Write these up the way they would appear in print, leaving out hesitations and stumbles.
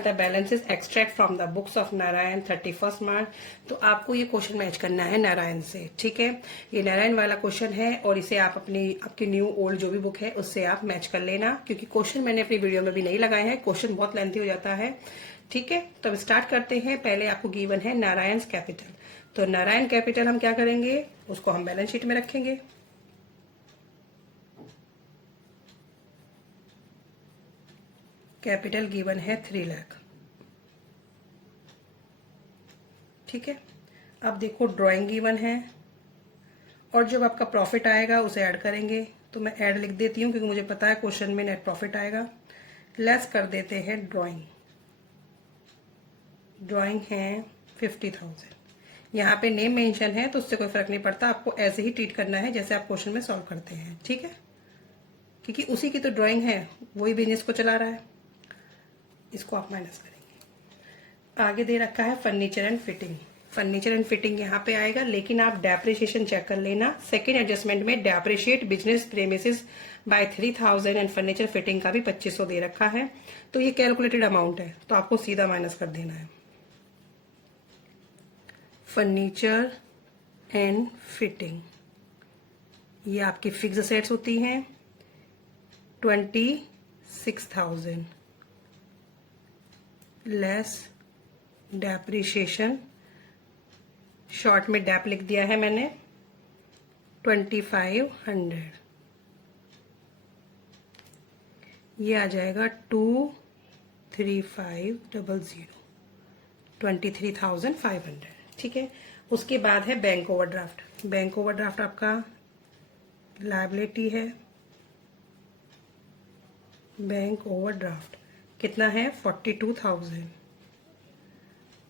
Are the balances extract from the books of Narayan 31 March. तो आपको ये क्वेश्चन मैच करना है नारायण से, ठीक है। ये नारायण वाला क्वेश्चन है और इसे आप आपकी न्यू ओल्ड जो भी बुक है उससे आप मैच कर लेना, क्योंकि क्वेश्चन मैंने अपनी वीडियो में भी नहीं लगाए हैं, क्वेश्चन बहुत लेंथी हो जाता है, ठीक है। तो अब स्टार्ट करते हैं। पहले आपको गिवन है नारायण कैपिटल। तो नारायण कैपिटल हम क्या करेंगे, उसको हम बैलेंस शीट में रखेंगे। कैपिटल गिवन है 3 लाख, ठीक है। अब देखो ड्राइंग गिवन है और जब आपका प्रॉफिट आएगा उसे ऐड करेंगे। तो मैं ऐड लिख देती हूँ क्योंकि मुझे पता है क्वेश्चन में नेट प्रॉफिट आएगा। लेस कर देते हैं ड्राइंग। ड्राइंग है 50,000। यहाँ पे नेम मेंशन है तो उससे कोई फर्क नहीं पड़ता, आपको ऐसे ही ट्रीट करना है जैसे आप क्वेश्चन में सॉल्व करते हैं, ठीक है। क्योंकि उसी की तो ड्राइंग है, वही बिजनेस को चला रहा है। इसको आप माइनस करेंगे। आगे दे रखा है furniture and fitting. Furniture and fitting यहाँ पे आएगा, लेकिन आप डेप्रिसिएशन चेक कर लेना। सेकेंड एडजस्टमेंट में depreciate business premises by 3,000 and furniture fitting का भी 2500 दे रखा है। तो ये कैलकुलेटेड अमाउंट है, तो आपको सीधा माइनस कर देना है। फर्नीचर एंड फिटिंग ये आपकी फिक्स असेट्स होती हैं 26,000 लेस डेप्रिसिएशन, शॉर्ट में डैप लिख दिया है मैंने, 2500। ये आ जाएगा 23500, 23,500, ठीक है। उसके बाद है बैंक ओवरड्राफ्ट। बैंक ओवरड्राफ्ट आपका लायबिलिटी है। बैंक ओवरड्राफ्ट कितना है 42,000।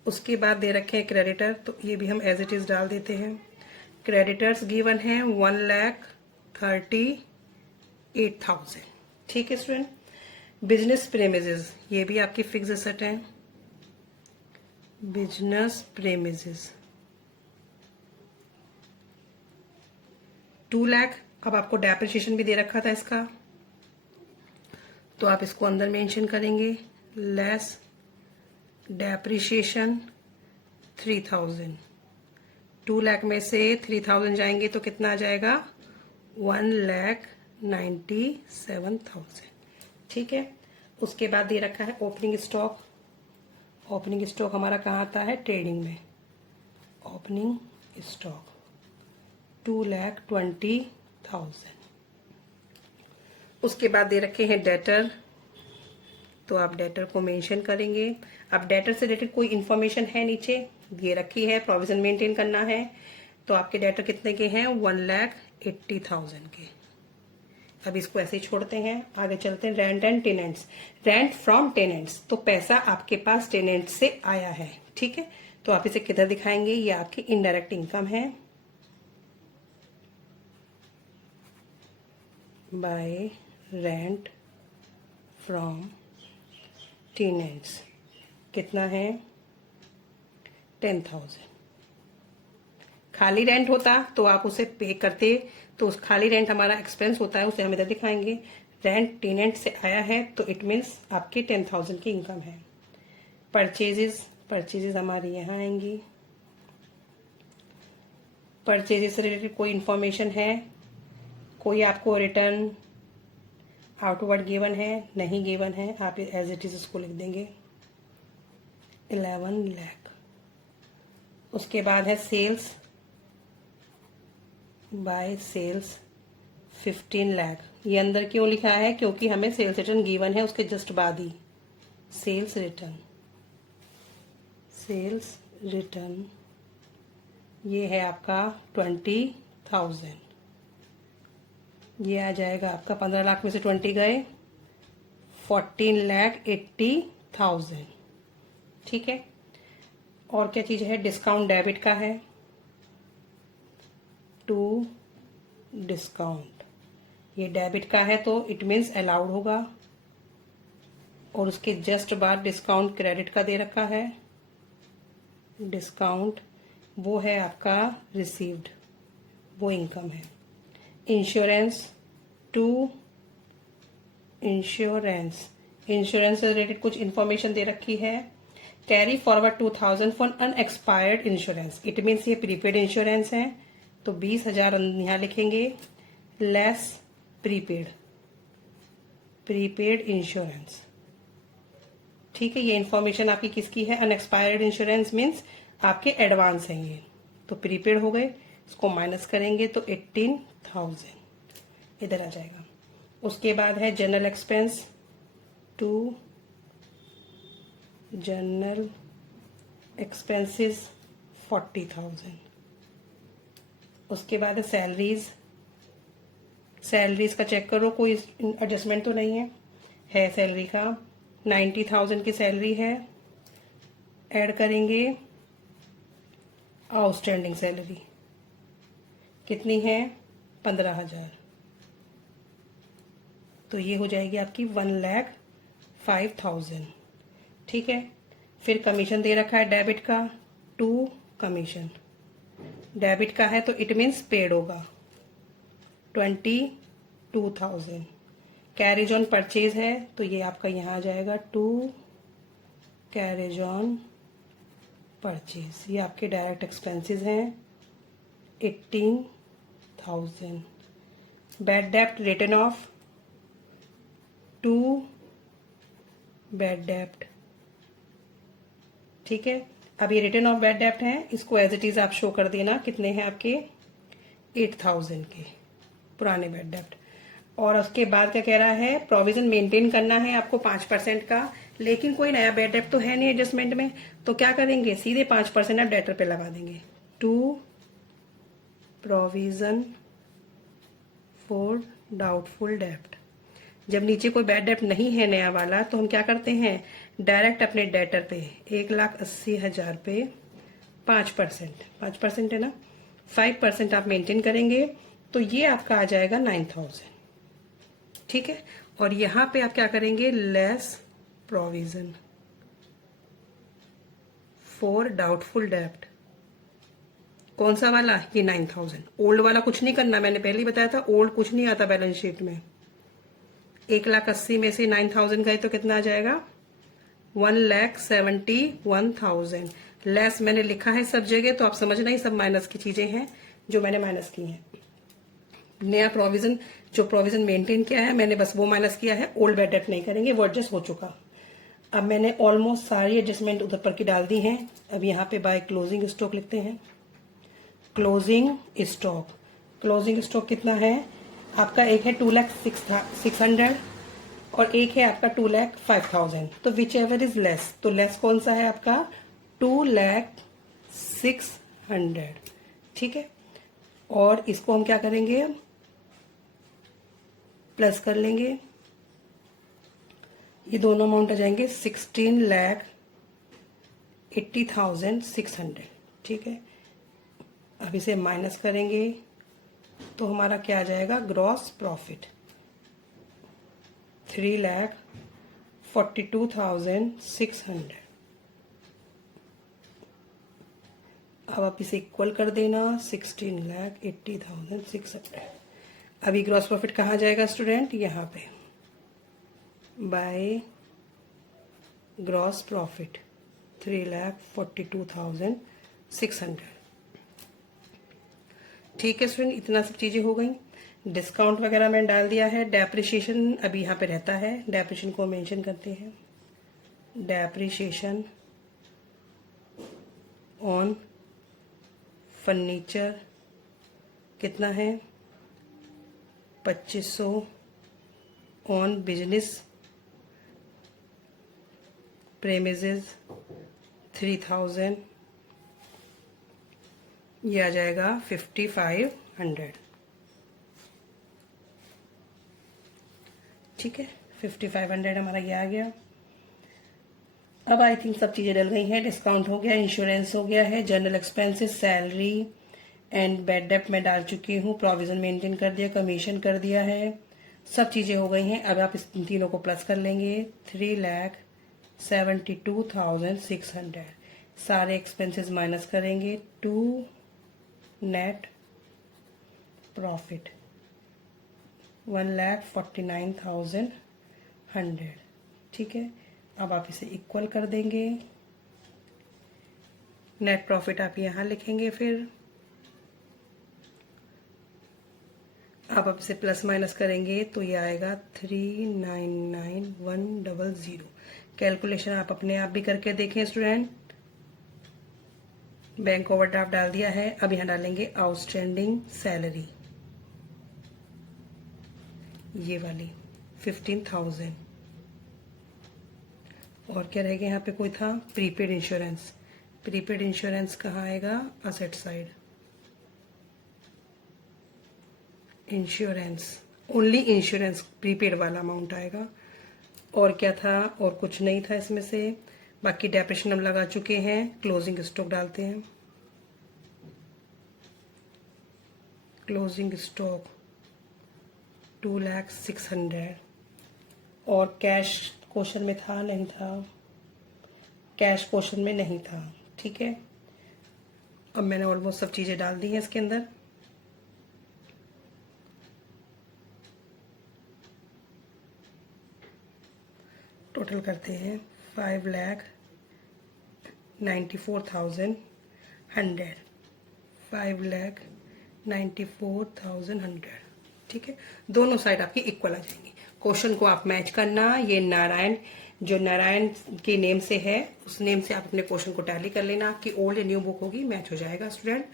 उसके बाद दे रखे हैं क्रेडिटर, तो ये भी हम एज इट इज डाल देते हैं। क्रेडिटर्स गिवन है 1,38,000, ठीक है स्टूडेंट। बिजनेस प्रेमिसेस ये भी आपकी फिक्स एसेट है। Business premises 2 lakh. अब आपको डेप्रिसिएशन भी दे रखा था इसका, तो आप इसको अंदर मेंशन करेंगे। Less depreciation 3,000। 2 लाख में से 3,000 जाएंगे तो कितना आ जाएगा 1,97,000, ठीक है। उसके बाद दे रखा है ओपनिंग स्टॉक। ओपनिंग स्टॉक हमारा कहाँ आता है, ट्रेडिंग में। Opening stock 2,20,000। उसके बाद दे रखे हैं डेटर, तो आप डेटर को मेंशन करेंगे। अब डेटर से रिलेटेड कोई इन्फॉर्मेशन है नीचे ये रखी है, प्रोविजन मेंटेन करना है। तो आपके डेटर कितने के हैं 1,80,000 के। अब इसको ऐसे ही छोड़ते हैं, आगे चलते हैं। Rent and tenants. Rent from tenants, तो पैसा आपके पास टेनेंट से आया है, ठीक है। तो आप इसे किधर दिखाएंगे, ये आपकी इनडायरेक्ट इनकम है। बाय रेंट फ्रॉम टेनेंट्स कितना है 10,000। खाली रेंट होता तो आप उसे पे करते, तो उस खाली रेंट हमारा एक्सपेंस होता है, उसे हम इधर दिखाएंगे। रेंट टेनेंट से आया है तो इट मीन्स आपकी 10,000 की इनकम है। परचेजेस हमारी यहाँ आएंगी। परचेजेस से रिलेटेड कोई इंफॉर्मेशन है, कोई आपको रिटर्न आउटवर्ड गिवन है, नहीं गिवन है, आप एज इट इज इसको लिख देंगे 11 लाख। उसके बाद है सेल्स। Bye sales 15 lakh. ये अंदर क्यों लिखा है, क्योंकि हमें सेल्स रिटर्न गिवन है उसके जस्ट बाद ही। सेल्स रिटर्न ये है आपका 20,000। ये आ जाएगा आपका 15 लाख में से 20 गए 14,80,000, ठीक है। और क्या चीज है, डिस्काउंट डेबिट का है। टू डिस्काउंट ये डेबिट का है तो इट मीन्स अलाउड होगा। और उसके जस्ट बाद डिस्काउंट क्रेडिट का दे रखा है। डिस्काउंट वो है आपका रिसीव्ड, वो इनकम है। इंश्योरेंस टू इंश्योरेंस इंश्योरेंस से रिलेटेड कुछ इन्फॉर्मेशन दे रखी है। Carry forward 2000 for unexpired insurance, it means ये प्रीपेड इंश्योरेंस है, तो 20,000 यहाँ लिखेंगे, लेस प्रीपेड, प्रीपेड इंश्योरेंस। ठीक है, ये इन्फॉर्मेशन आपकी किसकी है? अनएक्सपायर्ड इंश्योरेंस मीन्स आपके एडवांस हैं ये, तो प्रीपेड हो गए, इसको माइनस करेंगे तो 18,000 इधर आ जाएगा। उसके बाद है general expense, to general expenses 40,000। उसके बाद है सैलरीज, सैलरीज का चेक करो कोई एडजस्टमेंट तो नहीं है सैलरी का, 90,000 की सैलरी है। ऐड करेंगे आउटस्टैंडिंग सैलरी, कितनी है? 15,000, तो ये हो जाएगी आपकी 1,05,000। ठीक है, फिर कमीशन दे रखा है डेबिट का, 2 कमीशन, डेबिट का है तो इट मीन्स पेड होगा 22,000। कैरेज ऑन परचेज है तो ये आपका यहाँ आ जाएगा 2 कैरेज ऑन परचेज, ये आपके डायरेक्ट एक्सपेंसेस हैं 18,000। बैड डेप्ट रिटर्न ऑफ 2 बैड डेप्ट। ठीक है, अब ये रिटर्न ऑफ बैड डेप्ट है, इसको एज इट इज आप शो कर देना, कितने हैं आपके? 8,000 के पुराने बैड डेप्ट। और उसके बाद क्या कह रहा है? प्रोविजन मेंटेन करना है आपको 5% का, लेकिन कोई नया बैड डेप्ट तो है नहीं एडजस्टमेंट में, तो क्या करेंगे? सीधे 5% आप डेटर पे लगा देंगे, 2 प्रोविजन फॉर डाउटफुल डेप्ट। जब नीचे कोई बैड डेप्ट नहीं है नया वाला, तो हम क्या करते हैं? डायरेक्ट अपने डेटर पे 1,80,000 पे 5% है ना, 5% आप मेंटेन करेंगे, तो ये आपका आ जाएगा 9,000। ठीक है, और यहां पे आप क्या करेंगे? लेस प्रोविजन फॉर डाउटफुल डेप्ट। कौन सा वाला? ये 9,000। ओल्ड वाला कुछ नहीं करना, मैंने पहले ही बताया था, ओल्ड कुछ नहीं आता बैलेंस शीट में। 1,80,000 में से 9,000 गए तो कितना आ जाएगा? 1,71,000। लेस मैंने लिखा है सब जगह, तो आप समझना ही सब माइनस की चीजें हैं जो मैंने माइनस की हैं। नया प्रोविजन, जो प्रोविजन मेंटेन किया है मैंने, बस वो माइनस किया है, ओल्ड बैड डेट नहीं करेंगे, वो एडजस्ट हो चुका। अब मैंने ऑलमोस्ट सारी एडजस्टमेंट उधर पर की डाल दी हैं। अब यहाँ पे बाय क्लोजिंग स्टॉक लिखते हैं। क्लोजिंग स्टॉक, क्लोजिंग स्टॉक कितना है आपका? एक है 2,06,600 और एक है आपका 2,05,000, तो विच एवर इज लेस, तो लेस कौन सा है आपका? 2,06,000। ठीक है, और इसको हम क्या करेंगे? प्लस कर लेंगे, ये दोनों अमाउंट आ जाएंगे 16,80,600। ठीक है, अब इसे माइनस करेंगे तो हमारा क्या आ जाएगा? Gross profit 3,42,600। अब आप इसे इक्वल कर देना, 16,80,600। अभी ग्रॉस प्रॉफिट कहाँ जाएगा स्टूडेंट? यहाँ पे बाय ग्रॉस प्रॉफिट 3,42,600। ठीक है स्टूडेंट, इतना सब चीजें हो गई। डिस्काउंट वगैरह मैंने डाल दिया है। डेप्रिशिएशन अभी यहाँ पे रहता है, डेप्रिशिएशन को मेंशन करते हैं। डेप्रिशिएशन ऑन फर्नीचर कितना है? 2,500। ऑन बिजनेस प्रेमिसेस 3,000, ये आ जाएगा 5,500। ठीक है, 5,500 हमारा ये आ गया। अब आई थिंक सब चीजें डल गई हैं। डिस्काउंट हो गया, इंश्योरेंस हो गया है, general expenses, salary and bad डेप्ट मैं डाल चुकी हूँ, प्रोविजन मेंटेन कर दिया, कमीशन कर दिया है, सब चीजें हो गई हैं। अब आप इस तीनों को प्लस कर लेंगे, 3,72,600। सारे एक्सपेंसेस माइनस करेंगे, 2 नेट प्रॉफिट 1,49,100। ठीक है, अब आप इसे इक्वल कर देंगे। नेट प्रॉफिट आप यहाँ लिखेंगे, फिर आप इसे प्लस माइनस करेंगे तो ये आएगा 399,100। कैलकुलेशन आप अपने आप भी करके देखें स्टूडेंट। बैंक ओवरड्राफ्ट डाल दिया है, अब यहाँ डालेंगे आउटस्टैंडिंग सैलरी, ये वाली 15,000। और क्या रह गया यहाँ पे, कोई था प्रीपेड इंश्योरेंस। प्रीपेड इंश्योरेंस कहाँ आएगा, asset side. Insurance, only insurance prepaid वाला अमाउंट आएगा। और क्या था, और कुछ नहीं था इसमें से। बाकी डेप्रेशन हम लगा चुके हैं। क्लोजिंग स्टॉक डालते हैं। Closing stock 2,06,000। और कैश क्वेश्चन में था, नहीं था, कैश क्वेश्चन में नहीं था, ठीक है। अब मैंने ऑलमोस्ट सब चीजें डाल दी हैं इसके अंदर। टोटल करते हैं 5,94,100। 5,94,100, ठीक है। दोनों साइड आपकी इक्वल आ जाएंगी। क्वेश्चन को आप मैच करना। ये नारायण, जो नारायण के नेम से है, उस नेम से आप अपने क्वेश्चन को टैली कर लेना। आपकी ओल्ड या न्यू बुक होगी, मैच हो जाएगा स्टूडेंट।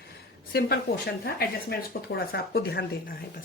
सिंपल क्वेश्चन था, एडजस्टमेंट्स को थोड़ा सा आपको ध्यान देना है बस।